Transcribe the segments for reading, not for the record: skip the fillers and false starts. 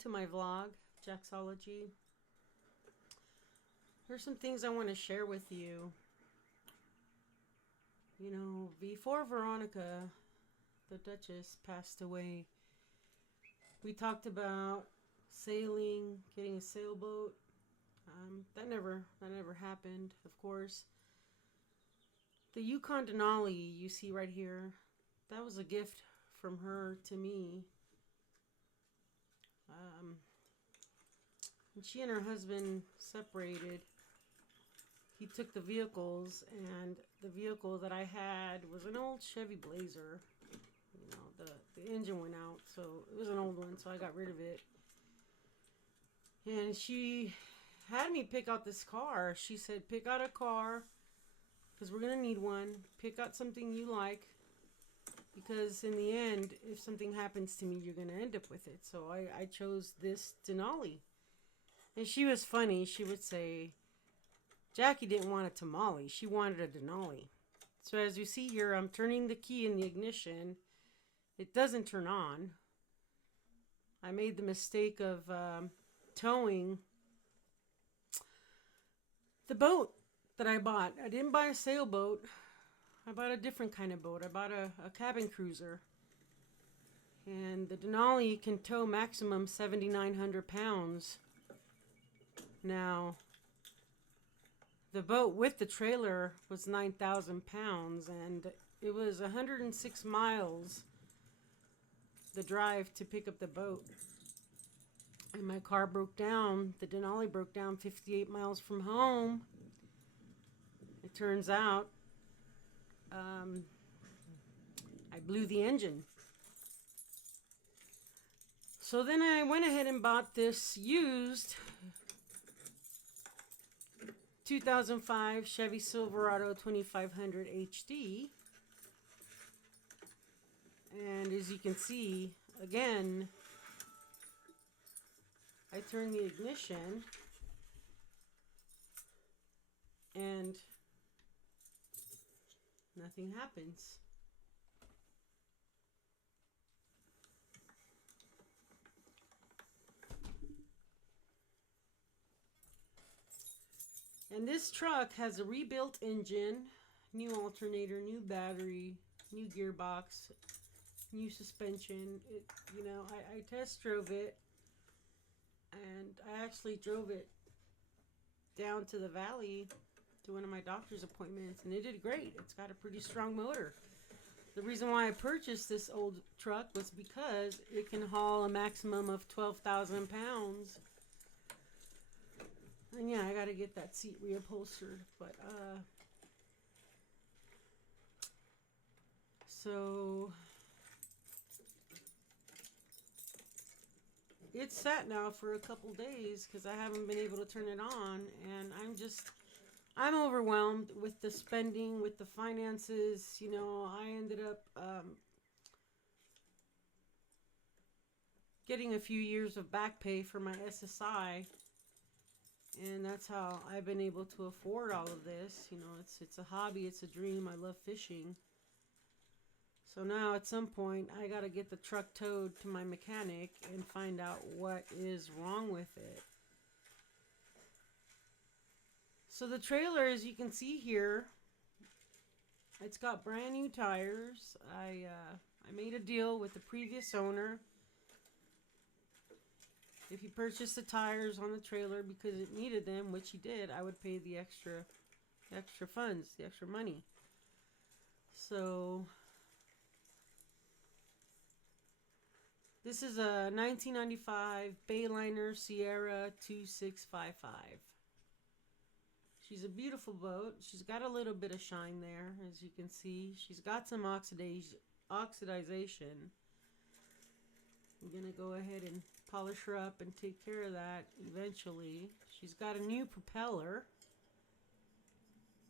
to my vlog, Jaxology. Here's some things I want to share with you. You know, before Veronica, the Duchess, passed away, we talked about sailing, getting a sailboat. That never happened, of course. The Yukon Denali you see right here, that was a gift from her to me. When she and her husband separated, he took the vehicles, and the vehicle that I had was an old Chevy Blazer. You know, the engine went out, so it was an old one, so I got rid of it. And she had me pick out this car. She said, pick out a car, because we're going to need one. Pick out something you like, because in the end, if something happens to me, you're going to end up with it. So I chose this Denali. And she was funny. She would say, Jackie didn't want a tamale. She wanted a Denali. So as you see here, I'm turning the key in the ignition. It doesn't turn on. I made the mistake of towing the boat that I bought. I didn't buy a sailboat. I bought a different kind of boat. I bought a cabin cruiser. And the Denali can tow maximum 7,900 pounds. Now, the boat with the trailer was 9,000 pounds, and it was 106 miles, the drive to pick up the boat. And my car broke down. The Denali broke down 58 miles from home. It turns out I blew the engine. So then I went ahead and bought this used 2005 Chevy Silverado 2500 HD. And as you can see, again, I turn the ignition and nothing happens. And this truck has a rebuilt engine, new alternator, new battery, new gearbox, new suspension. I test drove it, and I actually drove it down to the valley to one of my doctor's appointments, and it did great. It's got a pretty strong motor. The reason why I purchased this old truck was because it can haul a maximum of 12,000 pounds. And yeah, I gotta get that seat reupholstered, but so it's sat now for a couple days because I haven't been able to turn it on, and I'm overwhelmed with the spending, with the finances. You know, I ended up getting a few years of back pay for my SSI. And that's how I've been able to afford all of this. You know, it's a hobby, it's a dream. I love fishing. So now at some point I got to get the truck towed to my mechanic and find out what is wrong with it. So the trailer, as you can see here, it's got brand new tires. I made a deal with the previous owner. If he purchased the tires on the trailer because it needed them, which he did, I would pay the extra funds, the extra money. So this is a 1995 Bayliner Ciera 2655. She's a beautiful boat. She's got a little bit of shine there, as you can see. She's got some oxidation. I'm going to go ahead and polish her up and take care of that eventually. She's got a new propeller.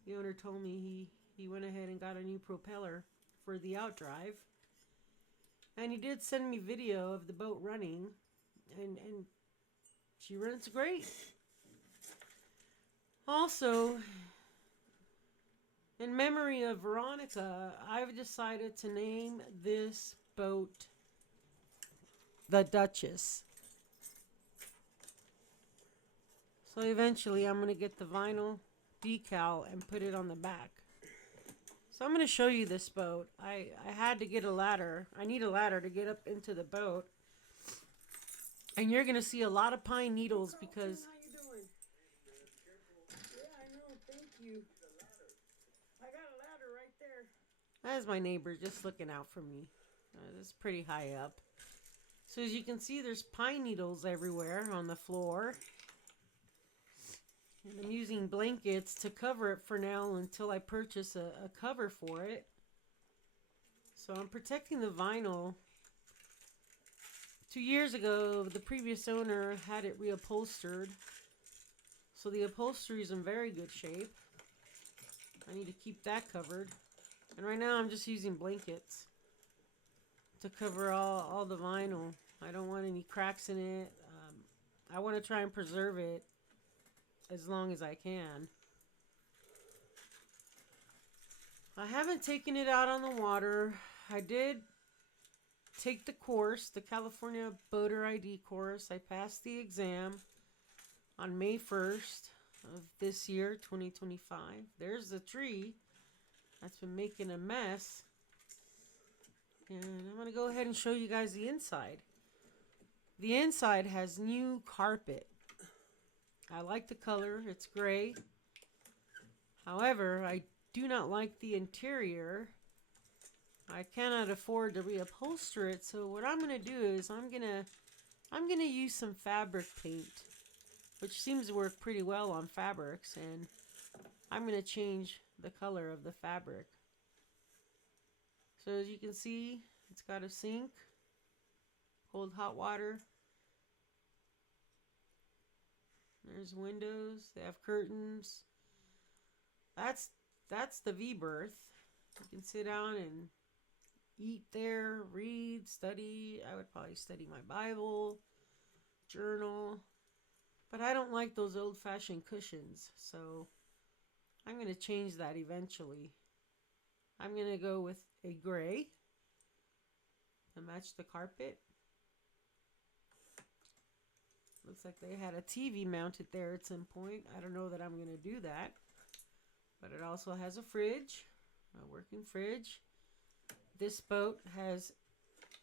The owner told me he went ahead and got a new propeller for the outdrive. And he did send me video of the boat running. And she runs great. Also, in memory of Veronica, I've decided to name this boat the Duchess. So eventually I'm going to get the vinyl decal and put it on the back. So I'm going to show you this boat. I had to get a ladder. I need a ladder to get up into the boat. And you're going to see a lot of pine needles because... How you doing? Yeah, I know. Thank you. I got a ladder right there. That is my neighbor just looking out for me. It's pretty high up. So as you can see, there's pine needles everywhere on the floor. And I'm using blankets to cover it for now until I purchase a cover for it. So I'm protecting the vinyl. 2 years ago, the previous owner had it reupholstered. So the upholstery is in very good shape. I need to keep that covered. And right now I'm just using blankets to cover all the vinyl. I don't want any cracks in it. I want to try and preserve it as long as I can. I haven't taken it out on the water. I did take the course, the California Boater ID course. I passed the exam on May 1st of this year, 2025. There's the tree that's been making a mess. And I'm going to go ahead and show you guys the inside. The inside has new carpet. I like the color. It's gray. However, I do not like the interior. I cannot afford to reupholster it. So what I'm going to do is I'm going to use some fabric paint, which seems to work pretty well on fabrics, and I'm going to change the color of the fabric. So as you can see, it's got a sink, cold hot water. There's windows. They have curtains. That's the V-berth. You can sit down and eat there, read, study. I would probably study my Bible, journal. But I don't like those old-fashioned cushions, so I'm going to change that eventually. I'm going to go with a gray to match the carpet. Looks like they had a TV mounted there at some point. I don't know that I'm going to do that. But it also has a fridge, a working fridge. This boat has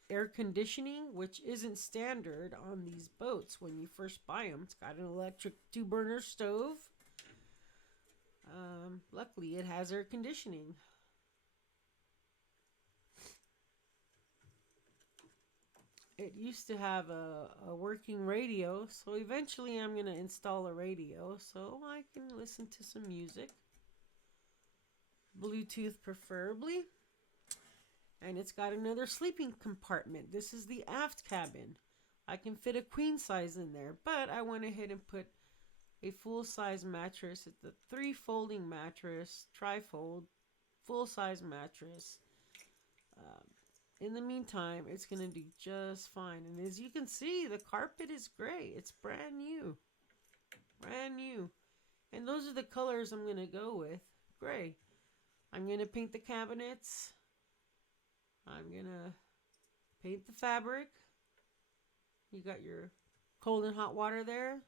air conditioning, which isn't standard on these boats when you first buy them. It's got an electric 2-burner stove. Luckily, it has air conditioning. It used to have a working radio, so eventually I'm going to install a radio so I can listen to some music. Bluetooth preferably. And it's got another sleeping compartment. This is the aft cabin. I can fit a queen size in there, but I went ahead and put a full-size mattress. It's a 3-folding mattress, tri-fold, full-size mattress. In the meantime, it's going to do just fine. And as you can see, the carpet is gray. It's brand new. Brand new. And those are the colors I'm going to go with. Gray. I'm going to paint the cabinets. I'm going to paint the fabric. You got your cold and hot water there.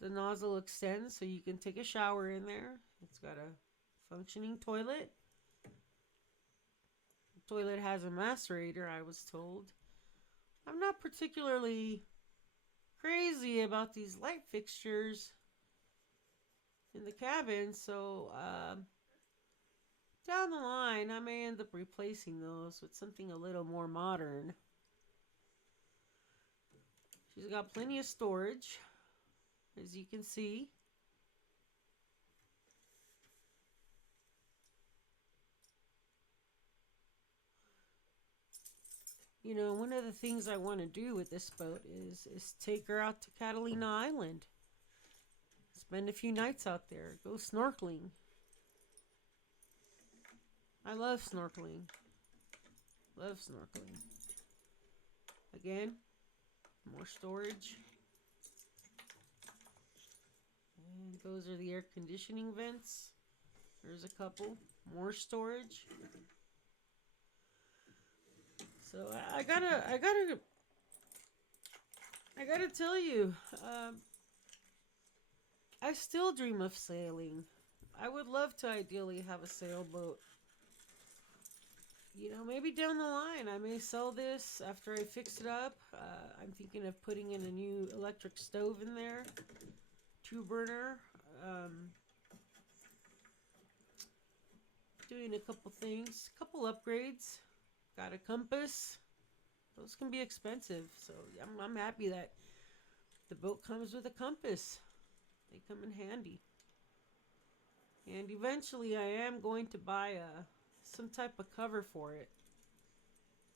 The nozzle extends so you can take a shower in there. It's got a functioning toilet. The toilet has a macerator, I was told. I'm not particularly crazy about these light fixtures in the cabin, so down the line I may end up replacing those with something a little more modern. She's got plenty of storage, as you can see. You know, one of the things I want to do with this boat is take her out to Catalina Island. Spend a few nights out there. Go snorkeling. I love snorkeling. Love snorkeling. Again, more storage. And those are the air conditioning vents. There's a couple. More storage. So I gotta tell you, I still dream of sailing. I would love to ideally have a sailboat. You know, maybe down the line I may sell this after I fix it up. I'm thinking of putting in a new electric stove in there, 2 burner. Um, Doing a couple things, couple upgrades. Got a compass. Those can be expensive, so I'm happy that the boat comes with a compass. They come in handy. And eventually I am going to buy some type of cover for it.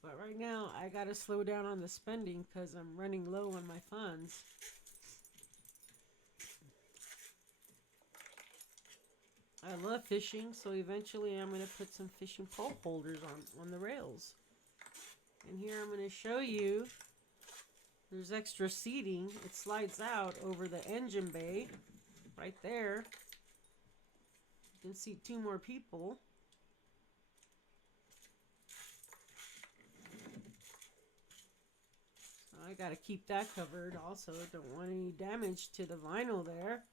But right now I gotta slow down on the spending because I'm running low on my funds. I love fishing, so eventually I'm going to put some fishing pole holders on the rails. And here I'm going to show you, there's extra seating. It slides out over the engine bay, right there. You can see 2 more people. So I got to keep that covered also. Don't want any damage to the vinyl there.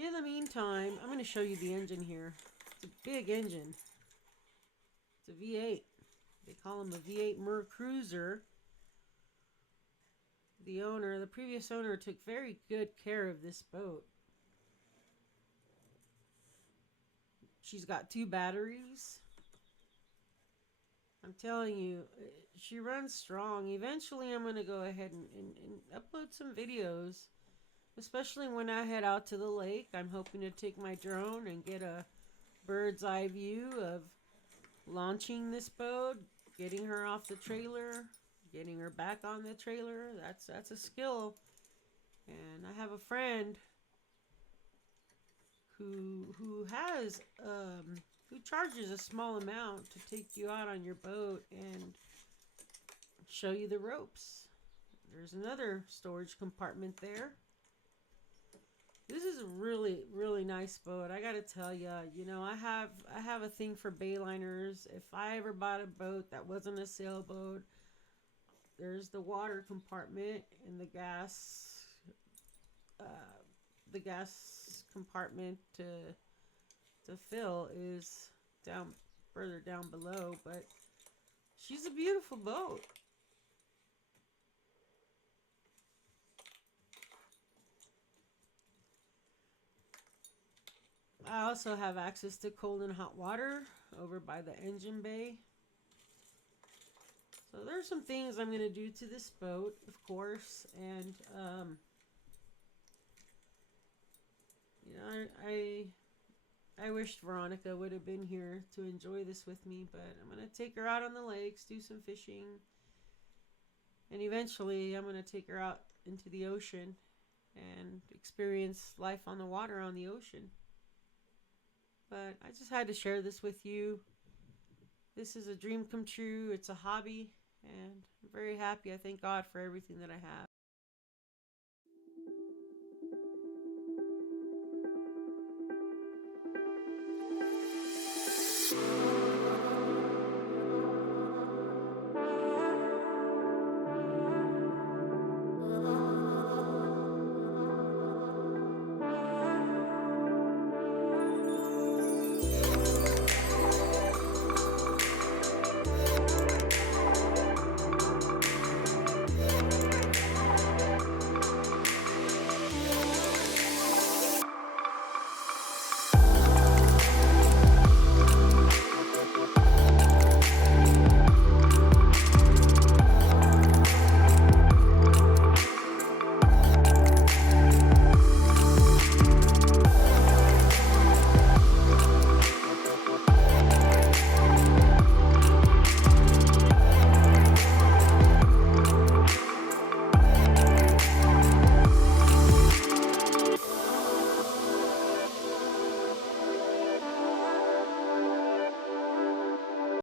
In the meantime, I'm going to show you the engine here. It's a big engine. It's a V8. They call him a V8 Mer Cruiser. The previous owner took very good care of this boat. She's got 2 batteries. I'm telling you, she runs strong. Eventually, I'm going to go ahead and upload some videos. Especially when I head out to the lake, I'm hoping to take my drone and get a bird's eye view of launching this boat, getting her off the trailer, getting her back on the trailer. That's a skill. And I have a friend who has who charges a small amount to take you out on your boat and show you the ropes. There's another storage compartment there. This is a really, really nice boat. I gotta tell you, you know, I have a thing for bayliners. If I ever bought a boat that wasn't a sailboat, there's the water compartment and the gas compartment to fill is down further down below. But she's a beautiful boat. I also have access to cold and hot water over by the engine bay. So there's some things I'm going to do to this boat, of course. And, you know, I wished Veronica would have been here to enjoy this with me. But I'm going to take her out on the lakes, do some fishing. And eventually I'm going to take her out into the ocean and experience life on the water on the ocean. But I just had to share this with you. This is a dream come true. It's a hobby. And I'm very happy. I thank God for everything that I have.